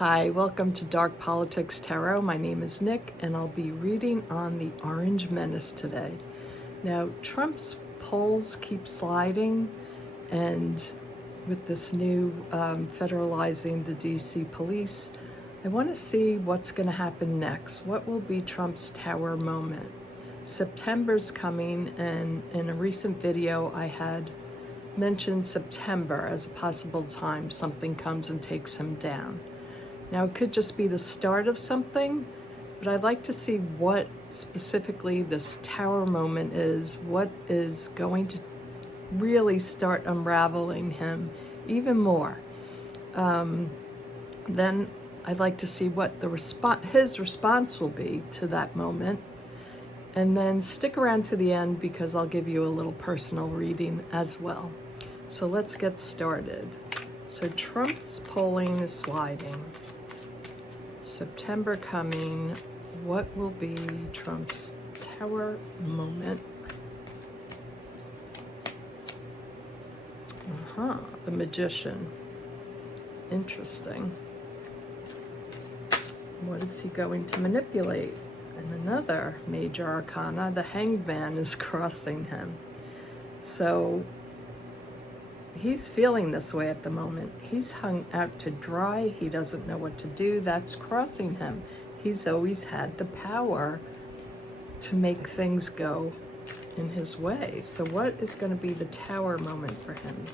Hi, welcome to Dark Politics Tarot. My name is Nick, and I'll be reading on the Orange Menace today. Now, Trump's polls keep sliding, and with this new federalizing the DC police, I want to see what's going to happen next. What will be Trump's tower moment? September's coming, and in a recent video, I had mentioned September as a possible time something comes and takes him down. Now, it could just be the start of something, but I'd like to see what specifically this tower moment is, what is going to really start unraveling him even more. Then I'd like to see what his response will be to that moment. And then stick around to the end because I'll give you a little personal reading as well. So let's get started. So Trump's polling is sliding. September coming. What will be Trump's tower moment? The Magician. Interesting. What is he going to manipulate? And another major arcana, the Hanged Man, is crossing him. So he's feeling this way at the moment. He's hung out to dry. He doesn't know what to do. That's crossing him. He's always had the power to make things go in his way. So what is going to be the tower moment for him?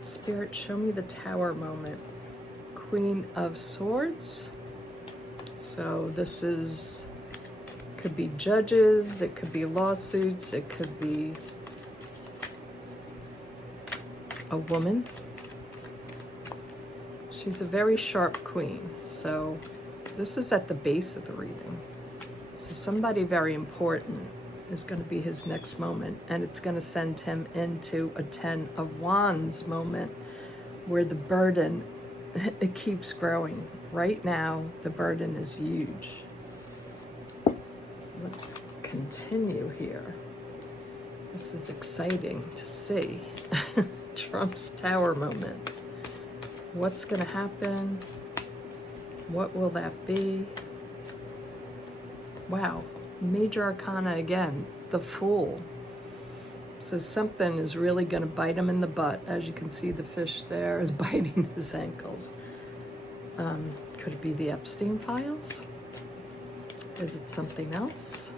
Spirit, show me the tower moment. Queen of Swords. So this could be judges, it could be lawsuits, it could be a woman. She's a very sharp queen. So this is at the base of the reading. So somebody very important is going to be his next moment, and it's going to send him into a 10 of Wands moment where the burden, it keeps growing. Right now, the burden is huge. Let's continue here. This is exciting to see. Trump's tower moment. What's going to happen? What will that be? Wow. Major arcana again. The Fool. So something is really going to bite him in the butt. As you can see, the fish there is biting his ankles. Could it be the Epstein files? Is it something else?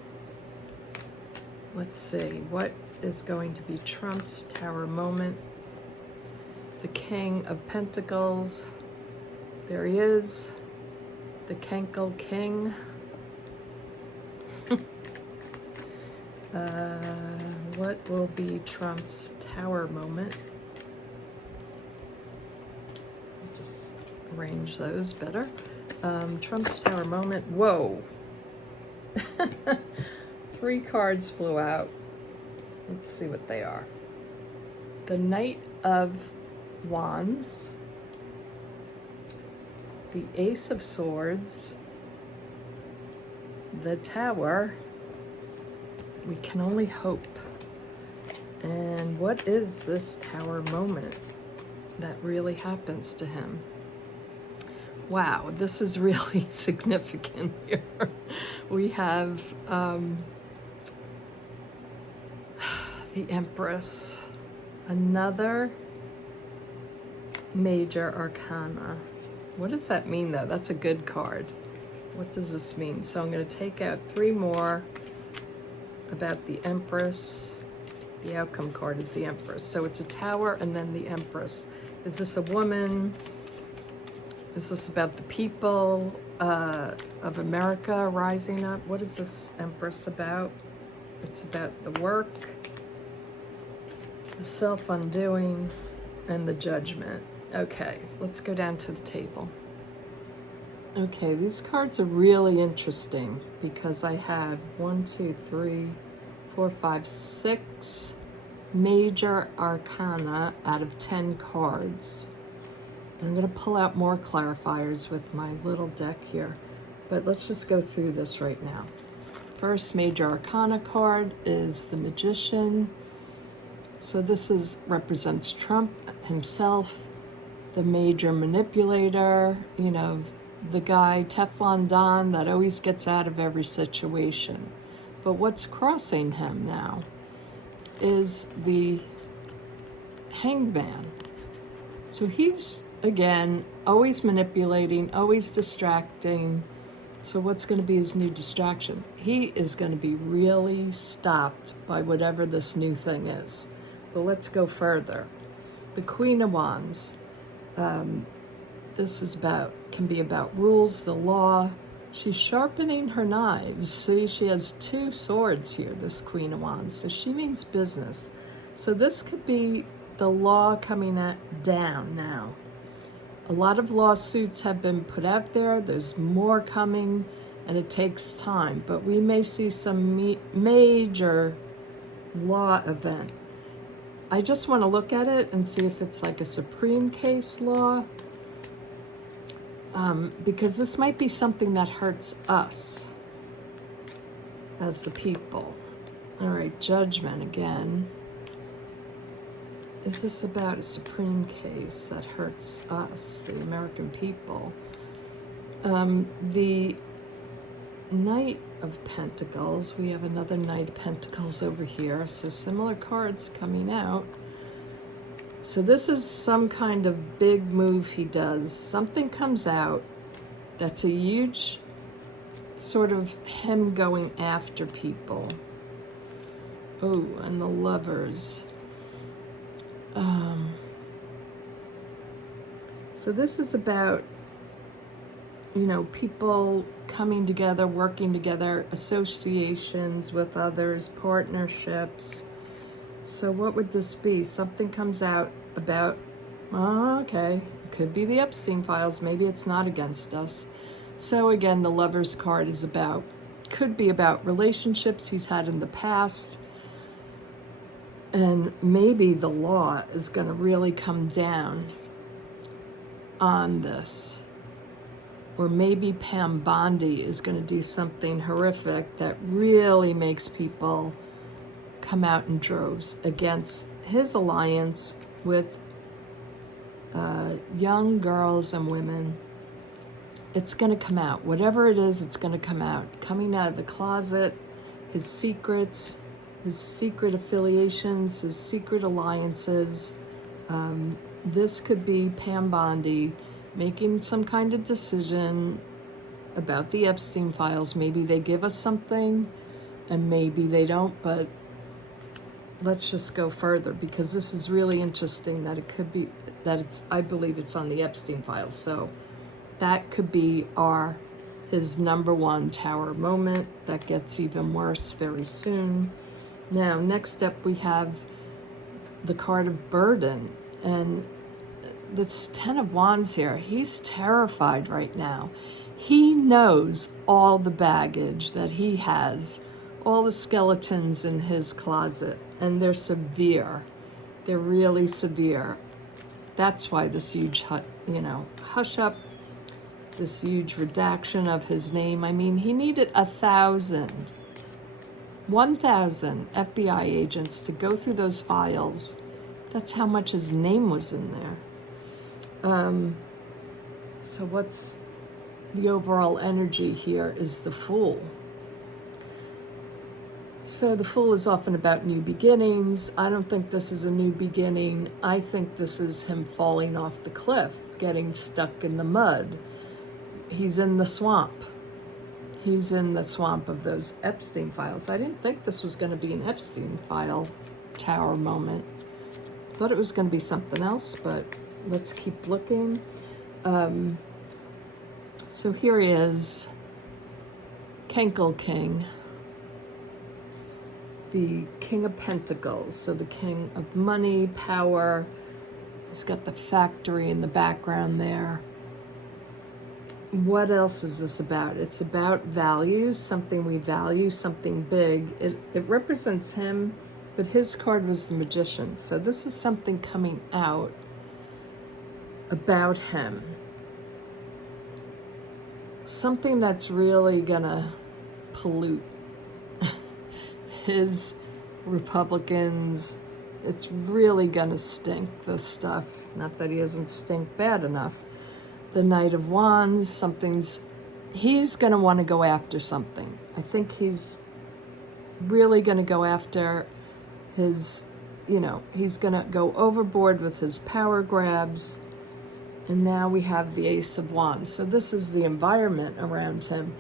Let's see. What is going to be Trump's tower moment? The King of Pentacles. There he is. The Kenkel King. What will be Trump's tower moment? Just arrange those better. Trump's tower moment. Whoa. 3 cards flew out. Let's see what they are. The Knight of Wands, the Ace of Swords, the Tower. We can only hope. And what is this tower moment that really happens to him? Wow, this is really significant here. We have the Empress, another major arcana. What does that mean, though? That's a good card. What does this mean? So I'm going to take out 3 more about the Empress. The outcome card is the Empress. So it's a tower and then the Empress. Is this a woman? Is this about the people of America rising up? What is this Empress about? It's about the work, the self-undoing, and the judgment. Okay, let's go down to the table. Okay, these cards are really interesting because I have 6 major arcana out of 10 cards. I'm going to pull out more clarifiers with my little deck here, but let's just go through this right now. First major arcana card is the Magician. So this represents Trump himself. the major manipulator, you know, the guy Teflon Don that always gets out of every situation. But what's crossing him now is the Hangman. So he's, again, always manipulating, always distracting. So what's going to be his new distraction? He is going to be really stopped by whatever this new thing is. But let's go further. The Queen of Wands. This is can be about rules, the law. She's sharpening her knives. See, she has two swords here, this Queen of Wands. So she means business. So this could be the law coming down now. A lot of lawsuits have been put out there. There's more coming, and it takes time. But we may see some major law event. I just want to look at it and see if it's like a Supreme case law. Because this might be something that hurts us as the people. All right, Judgment again. Is this about a Supreme case that hurts us, the American people? The Knight of Pentacles. We have another Knight of Pentacles over here. So similar cards coming out. So this is some kind of big move he does. Something comes out that's a huge sort of him going after people. Oh, and the Lovers. So this is about, you know, people coming together, working together, associations with others, partnerships. So what would this be? Something comes out about, oh, okay, could be the Epstein files. Maybe it's not against us. So again, the Lovers card is about, could be about relationships he's had in the past. And maybe the law is going to really come down on this. Or maybe Pam Bondi is going to do something horrific that really makes people come out in droves against his alliance with young girls and women. It's going to come out. Whatever it is, it's going to come out. Coming out of the closet, his secrets, his secret affiliations, his secret alliances. This could be Pam Bondi making some kind of decision about the Epstein files. Maybe they give us something and maybe they don't, but let's just go further because this is really interesting that it could be that it's, I believe it's on the Epstein files. So that could be his #1 tower moment that gets even worse very soon. Now, next up we have the card of burden, and this 10 of Wands here, he's terrified right now. He knows all the baggage that he has, all the skeletons in his closet, and they're severe. They're really severe. That's why this huge, hush up, this huge redaction of his name. I mean, he needed 1,000 FBI agents to go through those files. That's how much his name was in there. So what's the overall energy here is the Fool. So the Fool is often about new beginnings. I don't think this is a new beginning. I think this is him falling off the cliff, getting stuck in the mud. He's in the swamp. He's in the swamp of those Epstein files. I didn't think this was going to be an Epstein file tower moment. Thought it was going to be something else, but let's keep looking. So here he is, Kenkel King, the King of Pentacles. So the King of money, power. He's got the factory in the background there. What else is this about? It's about values, something we value, something big. It represents him, but his card was the Magician. So this is something coming out about him. Something that's really gonna pollute his Republicans, it's really gonna stink, this stuff. Not that he doesn't stink bad enough. The Knight of Wands, he's gonna wanna go after something. I think he's really gonna go after his, he's gonna go overboard with his power grabs. And now we have the Ace of Wands. So this is the environment around him.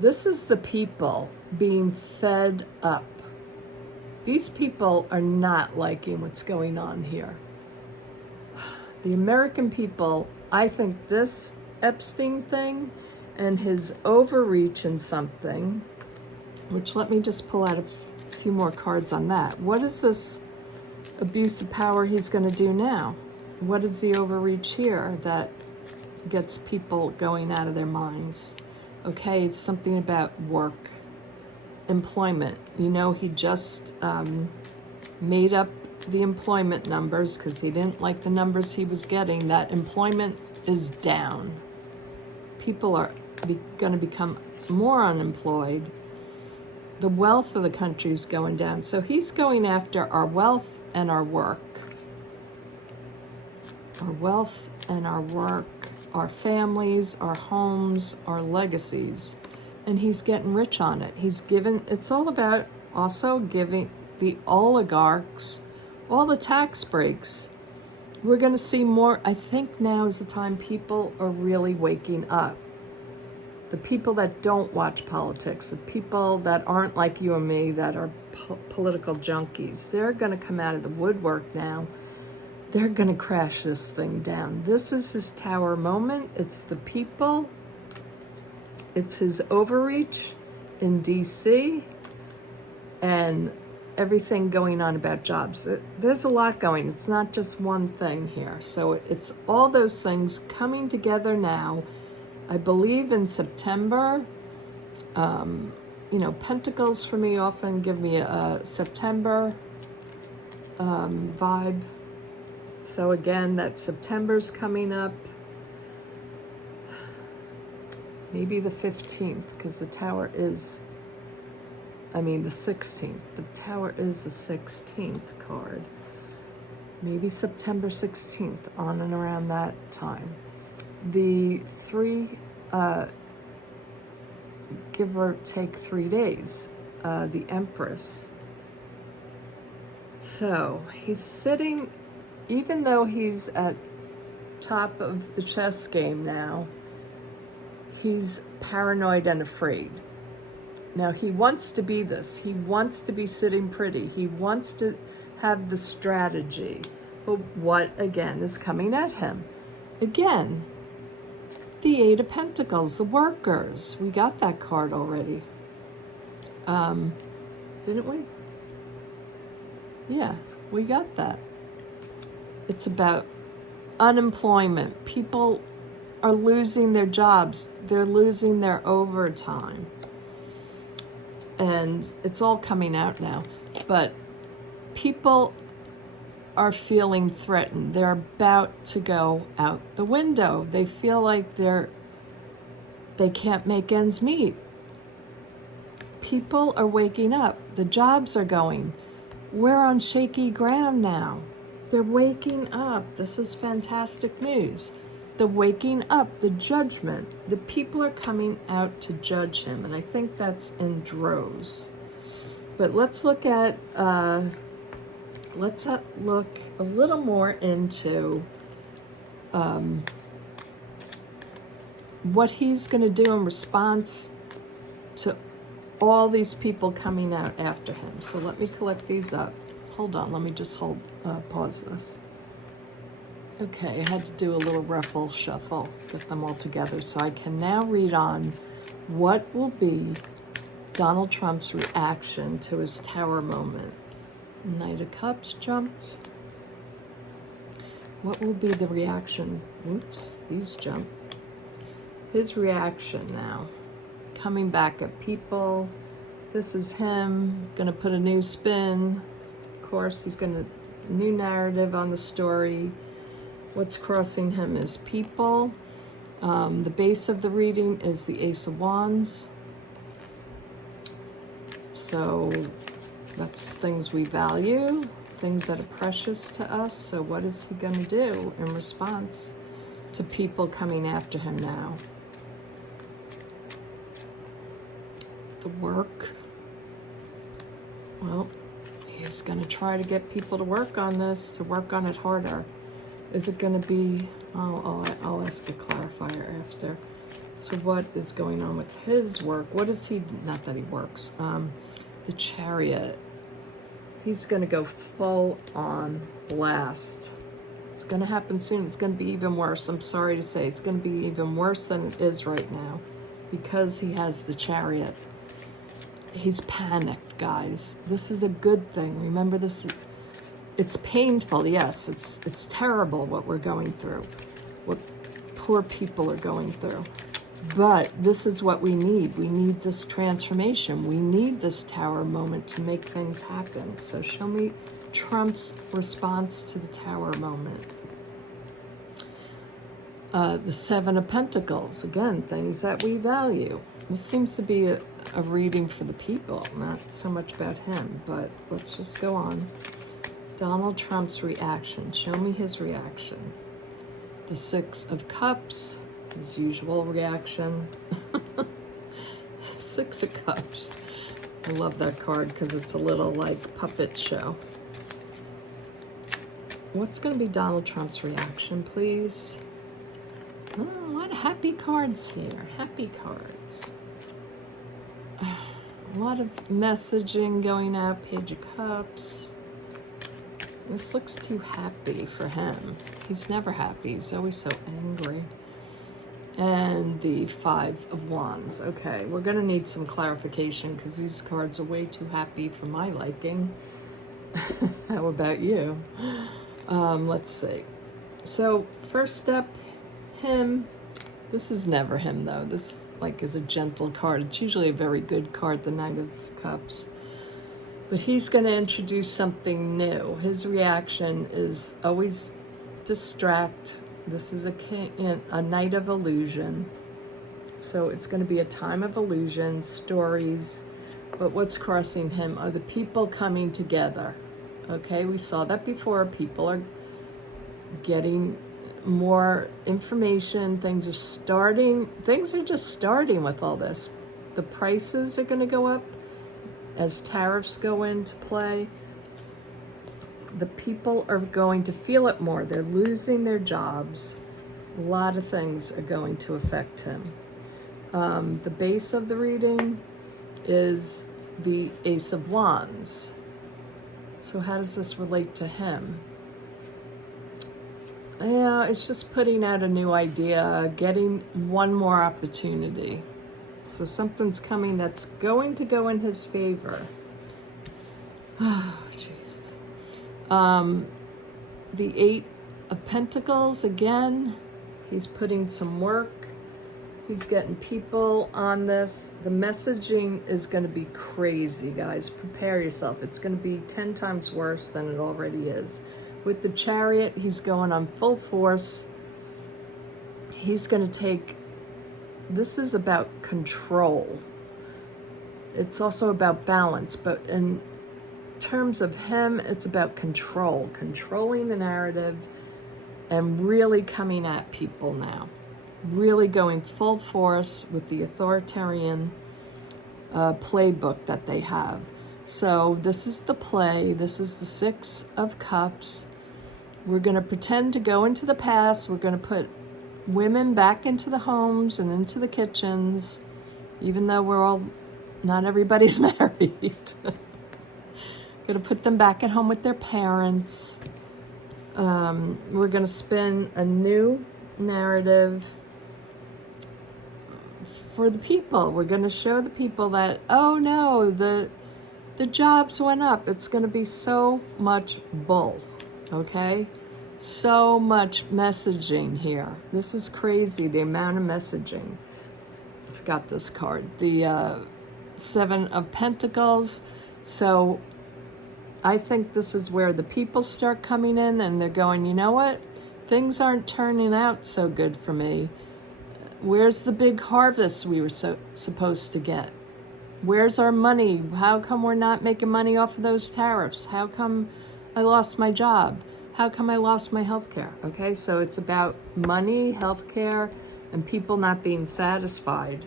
This is the people being fed up. These people are not liking what's going on here. The American people, I think this Epstein thing and his overreach in something, which let me just pull out a few more cards on that. What is this abuse of power he's going to do now? What is the overreach here that gets people going out of their minds? Okay, it's something about work, employment. He just made up the employment numbers because he didn't like the numbers he was getting. That employment is down. People are going to become more unemployed. The wealth of the country is going down. So he's going after our wealth and our work. Our wealth and our work, our families, our homes, our legacies. And he's getting rich on it. It's all about also giving the oligarchs all the tax breaks. We're going to see more. I think now is the time people are really waking up. The people that don't watch politics, the people that aren't like you and me, that are political junkies, they're going to come out of the woodwork now. They're going to crash this thing down. This is his tower moment. It's the people. It's his overreach in DC and everything going on about jobs. There's a lot going. It's not just one thing here. So it's all those things coming together now. I believe in September. Pentacles for me often give me a September vibe. So again, that September's coming up. Maybe the 15th, because the tower is, the 16th. The tower is the 16th card. Maybe September 16th, on and around that time. The give or take 3 days, the Empress. So he's sitting, even though he's at top of the chess game now, he's paranoid and afraid. Now he wants to be this. He wants to be sitting pretty. He wants to have the strategy. But what, again, is coming at him? Again, the Eight of Pentacles, the workers. We got that card already. Didn't we? Yeah, we got that. It's about unemployment. People are losing their jobs. They're losing their overtime. And it's all coming out now. But people are feeling threatened. They're about to go out the window. They feel like they can't make ends meet. People are waking up. The jobs are going. We're on shaky ground now. They're waking up. This is fantastic news. The waking up, the judgment. The people are coming out to judge him, and I think that's in droves. But let's look at look a little more into what he's going to do in response to all these people coming out after him. So let me collect these up. Hold on, let me just pause this. Okay, I had to do a little ruffle shuffle, get them all together, so I can now read on what will be Donald Trump's reaction to his tower moment. Knight of Cups jumped. What will be the reaction? Oops, these jump. His reaction now. Coming back at people. This is him, gonna put a new spin. Of course, he's gonna, new narrative on the story. What's crossing him is people. The base of the reading is the Ace of Wands. So that's things we value, things that are precious to us. So what is he going to do in response to people coming after him now? The work. Well, he's going to try to get people to work on this, to work on it harder. Is it going to be, I'll ask a clarifier after. So what is going on with his work? What is he, not that he works, the Chariot. He's going to go full on blast. It's going to happen soon. It's going to be even worse. I'm sorry to say, it's going to be even worse than it is right now because he has the Chariot. He's panicked, guys. This is a good thing. Remember, it's painful. Yes, it's terrible what we're going through, what poor people are going through. But this is what we need. We need this transformation. We need this Tower moment to make things happen. So show me Trump's response to the Tower moment. The Seven of Pentacles. Again, things that we value. This seems to be a reading for the people, not so much about him. But let's just go on. Donald Trump's reaction. Show me his reaction. The Six of Cups. His usual reaction. Six of Cups. I love that card because it's a little like puppet show. What's going to be Donald Trump's reaction, please? Oh, a lot of happy cards here. Happy cards. A lot of messaging going out. Page of Cups. This looks too happy for him. He's never happy. He's always so angry. And the Five of Wands. Okay, we're going to need some clarification because these cards are way too happy for my liking. How about you? Let's see. So, first step, him. This is never him, though. This, like, is a gentle card. It's usually a very good card, the Knight of Cups. But he's going to introduce something new. His reaction is always distract. This is a night of illusion. So it's going to be a time of illusion, stories. But what's crossing him are the people coming together. Okay, we saw that before. People are getting more information. Things are just starting with all this. The prices are going to go up as tariffs go into play. The people are going to feel it more. They're losing their jobs. A lot of things are going to affect him. The base of the reading is the Ace of Wands. So how does this relate to him? Yeah, it's just putting out a new idea, getting one more opportunity. So something's coming that's going to go in his favor. Oh, Jesus. The Eight of Pentacles, again, he's putting some work. He's getting people on this. The messaging is going to be crazy, guys. Prepare yourself. It's going to be 10 times worse than it already is. With the Chariot, he's going on full force. He's going to take... This is about control. It's also about balance, but in terms of him, it's about control, controlling the narrative and really coming at people now, really going full force with the authoritarian playbook that they have. So this is the play. This is the Six of Cups. We're going to pretend to go into the past. We're going to put women back into the homes and into the kitchens, even though not everybody's married. Going to put them back at home with their parents. We're going to spin a new narrative for the people. We're going to show the people that, oh no, the jobs went up. It's going to be so much bull, okay? So much messaging here. This is crazy, the amount of messaging. I forgot this card. The Seven of Pentacles. So I think this is where the people start coming in and they're going, you know what? Things aren't turning out so good for me. Where's the big harvest we were supposed to get? Where's our money? How come we're not making money off of those tariffs? How come I lost my job. How come I lost my health care? Okay, so it's about money, health care, and people not being satisfied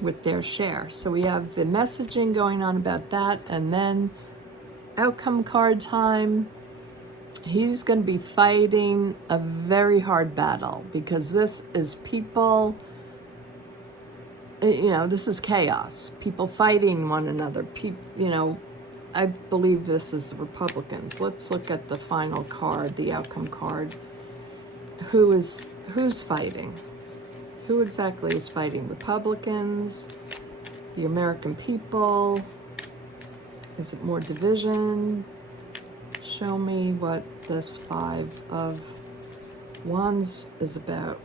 with their share. So we have the messaging going on about that, and then outcome card time. He's going to be fighting a very hard battle because this is people, this is chaos. People fighting one another. I believe this is the Republicans. Let's look at the final card, the outcome card. Who's fighting? Who exactly is fighting? Republicans? The American people? Is it more division? Show me what this 5 of Wands is about.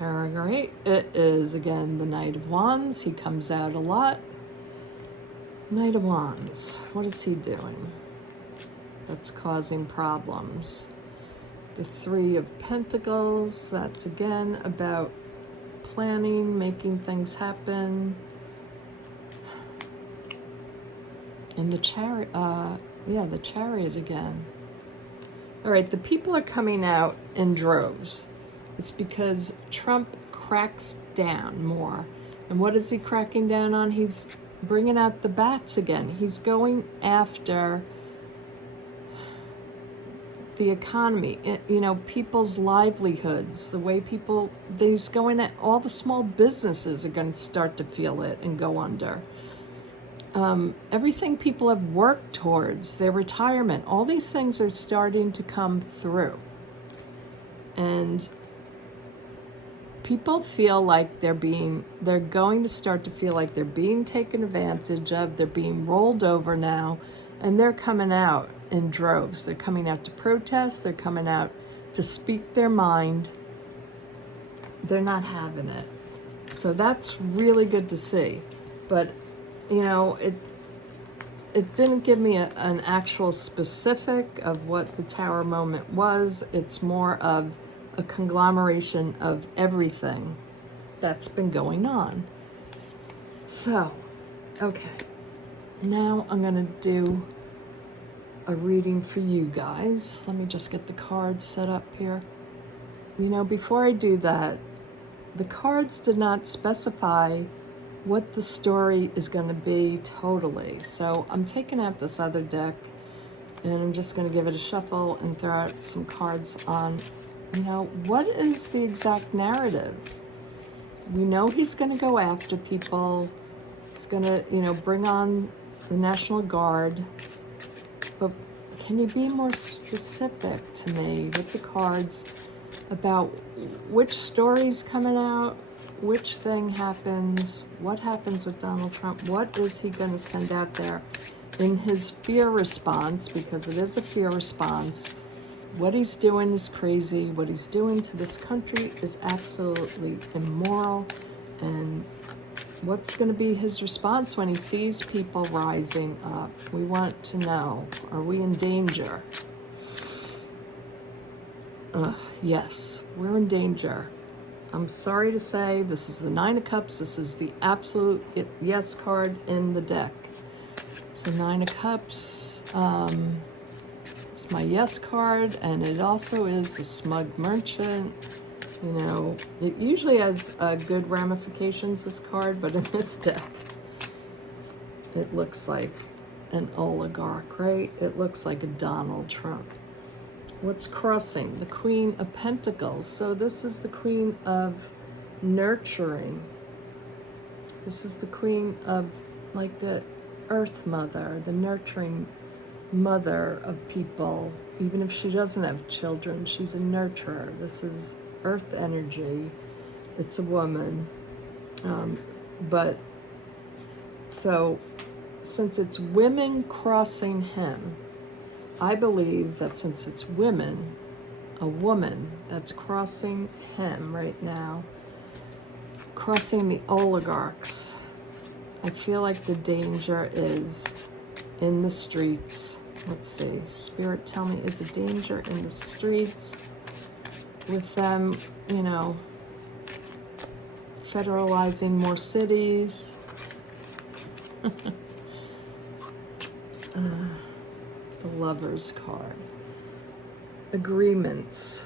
All right, it is again the Knight of Wands. He comes out a lot. Knight of Wands, what is he doing that's causing problems? The 3 of Pentacles, that's again about planning, making things happen. And the Chariot, the Chariot again. All right, the people are coming out in droves. It's because Trump cracks down more. And what is he cracking down on? He's bringing out the bats again. He's going after the economy, people's livelihoods, the way he's going at all the small businesses are going to start to feel it and go under. Everything people have worked towards, their retirement, all these things are starting to come through. And people feel like they're going to start to feel like they're being taken advantage of, they're being rolled over now, and they're coming out in droves. They're coming out to protest, they're coming out to speak their mind. They're not having it. So that's really good to see. But, it didn't give me an actual specific of what the Tower moment was. It's more of a conglomeration of everything that's been going on. So, okay. Now I'm going to do a reading for you guys. Let me just get the cards set up here. Before I do that, the cards did not specify what the story is going to be totally. So I'm taking out this other deck and I'm just going to give it a shuffle and throw out some cards on, what is the exact narrative? We know he's going to go after people. He's going to, bring on the National Guard. But can you be more specific to me with the cards about which story's coming out, which thing happens, what happens with Donald Trump, what is he going to send out there in his fear response, because it is a fear response. What he's doing is crazy. What he's doing to this country is absolutely immoral. And what's going to be his response when he sees people rising up? We want to know, are we in danger? Yes, we're in danger. I'm sorry to say, this is the 9 of Cups. This is the absolute yes card in the deck. So 9 of Cups, it's my yes card, and it also is the Smug Merchant. It usually has good ramifications, this card, but in this deck, it looks like an oligarch, right? It looks like a Donald Trump. What's crossing? The Queen of Pentacles. So this is the Queen of nurturing. This is the Queen of, like, the Earth Mother, the nurturing mother of people. Even if she doesn't have children, she's a nurturer. This is Earth energy. It's a woman. But so since it's women crossing him, I believe that since it's women, a woman that's crossing him right now, crossing the oligarchs, I feel like the danger is in the streets. Let's see, Spirit, tell me, is the danger in the streets with them, federalizing more cities? Lover's card. Agreements.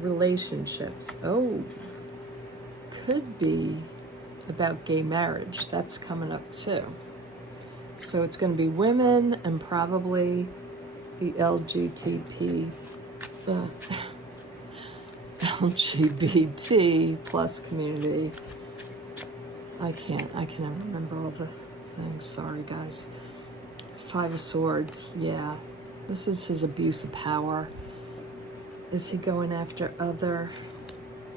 Relationships. Oh, could be about gay marriage. That's coming up too. So it's going to be women and probably the LGBT plus community. I can't remember all the things. Sorry, guys. Five of Swords. Yeah, this is his abuse of power. Is he going after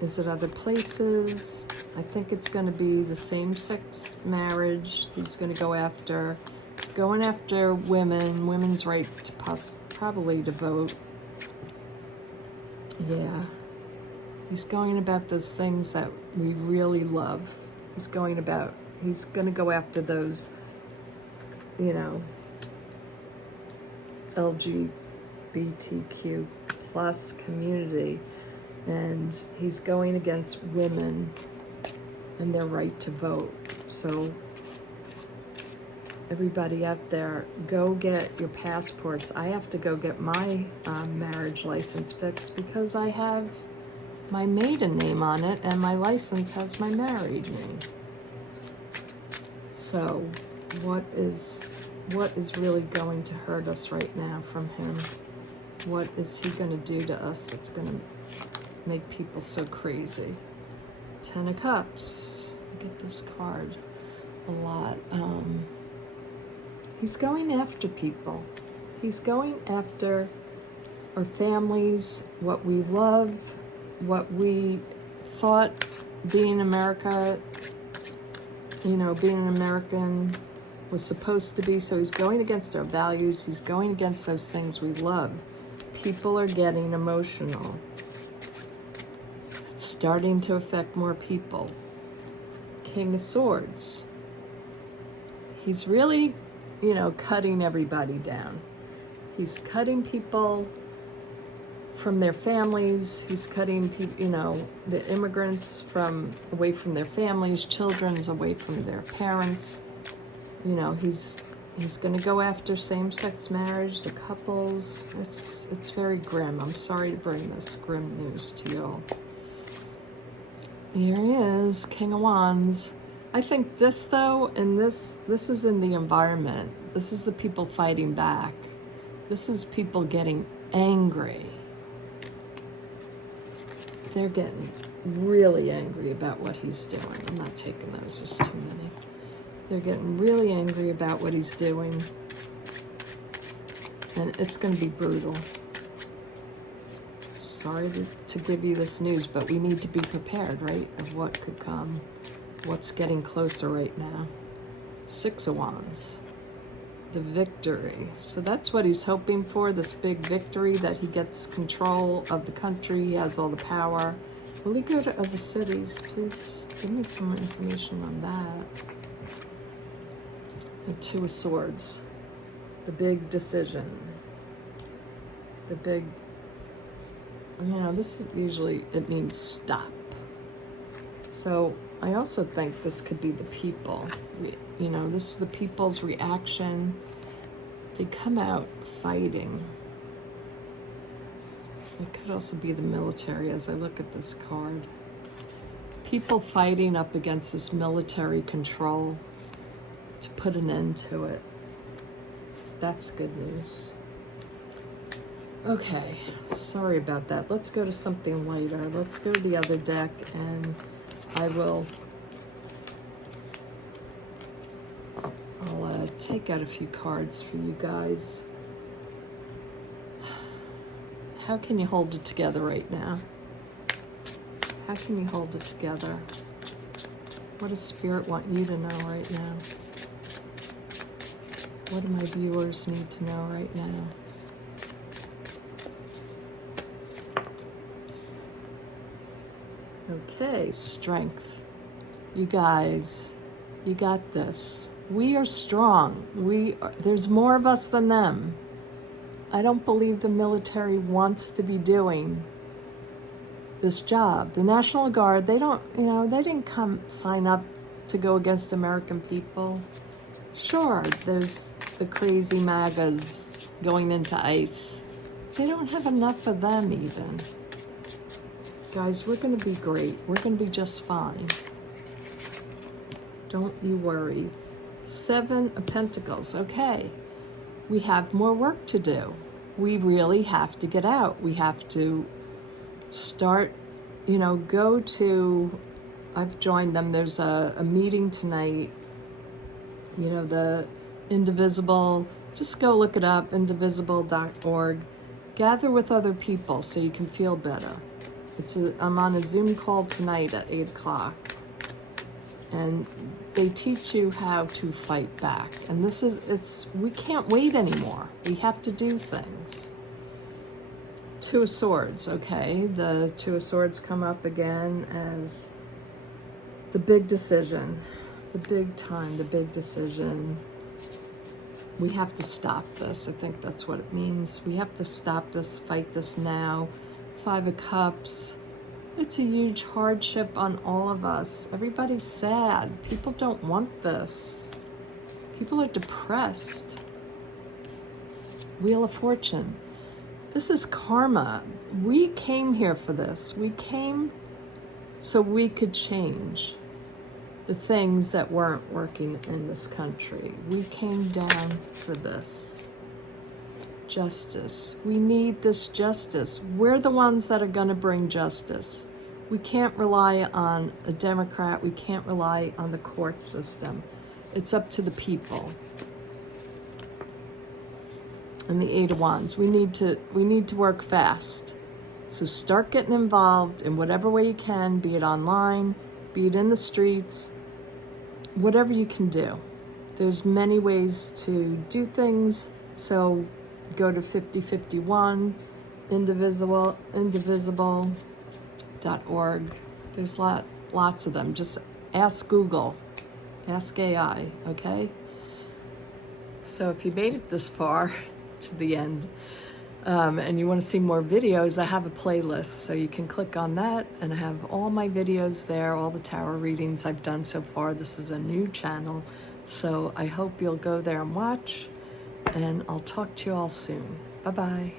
is it other places? I think it's going to be the same-sex marriage. He's going to go after, he's going after women's right to probably to vote. Yeah. He's going about those things that we really love. He's going to go after those, you know, LGBTQ plus community, and he's going against women and their right to vote. So everybody out there, go get your passports. I have to go get my marriage license fixed because I have my maiden name on it and my license has my married name. So what is really going to hurt us right now from him? What is he going to do to us that's going to make people so crazy? Ten of Cups. I get this card a lot. He's going after people. He's going after our families, what we love, what we thought being America, you know, being an American was supposed to be. So he's going against our values. He's going against those things we love. People are getting emotional. It's starting to affect more people. King of Swords. He's really, you know, cutting everybody down. He's cutting people from their families. He's cutting people, you know, the immigrants away from their families, children's away from their parents. You know, he's going to go after same-sex marriage, the couples. It's very grim. I'm sorry to bring this grim news to you all. Here he is, King of Wands. I think this, though, and this is in the environment. This is the people fighting back. This is people getting angry. They're getting really angry about what he's doing. I'm not taking those. There's too many. They're getting really angry about what he's doing. And it's going to be brutal. Sorry to give you this news, but we need to be prepared, right, of what could come, what's getting closer right now. Six of Wands. The victory. So that's what he's hoping for, this big victory, that he gets control of the country, he has all the power. Will he go to other cities? Please give me some more information on that. The Two of Swords. The big decision. The big, you know, this is usually, it means stop. So I also think this could be the people. You know, this is the people's reaction. They come out fighting. It could also be the military as I look at this card. People fighting up against this military control to put an end to it. That's good news. Okay, sorry about that. Let's go to something lighter. Let's go to the other deck, and I'll take out a few cards for you guys. How can you hold it together right now? How can you hold it together? What does Spirit want you to know right now? What do my viewers need to know right now? Okay, strength. You guys, you got this. We are strong. There's more of us than them. I don't believe the military wants to be doing this job. The National Guard, they don't, you know, they didn't come sign up to go against American people. Sure, there's the crazy MAGAs going into ICE. They don't have enough of them even. Guys, we're going to be great. We're going to be just fine. Don't you worry. 7 of Pentacles. Okay, we have more work to do. We really have to get out. We have to start, you know, go to, I've joined them. There's a meeting tonight, you know, the Indivisible. Just go look it up, indivisible.org. Gather with other people so you can feel better. I'm on a Zoom call tonight at 8 o'clock. And they teach you how to fight back. And this is, we can't wait anymore. We have to do things. 2 of Swords, okay. The 2 of Swords come up again as the big decision. The big time, the big decision. We have to stop this. I think that's what it means. We have to stop this, fight this now. 5 of Cups. It's a huge hardship on all of us. Everybody's sad. People don't want this. People are depressed. Wheel of Fortune. This is karma. We came here for this. We came so we could change the things that weren't working in this country. We came down for this. Justice. We need this justice. We're the ones that are going to bring justice. We can't rely on a Democrat. We can't rely on the court system. It's up to the people. And the 8 of Wands. We need to work fast. So start getting involved in whatever way you can, be it online, be it in the streets, whatever you can do. There's many ways to do things. So go to 5051, indivisible.org. There's lots of them. Just ask Google, ask AI, okay? So if you made it this far to the end, and you want to see more videos, I have a playlist, so you can click on that, and I have all my videos there, all the tarot readings I've done so far. This is a new channel, so I hope you'll go there and watch, and I'll talk to you all soon. Bye-bye.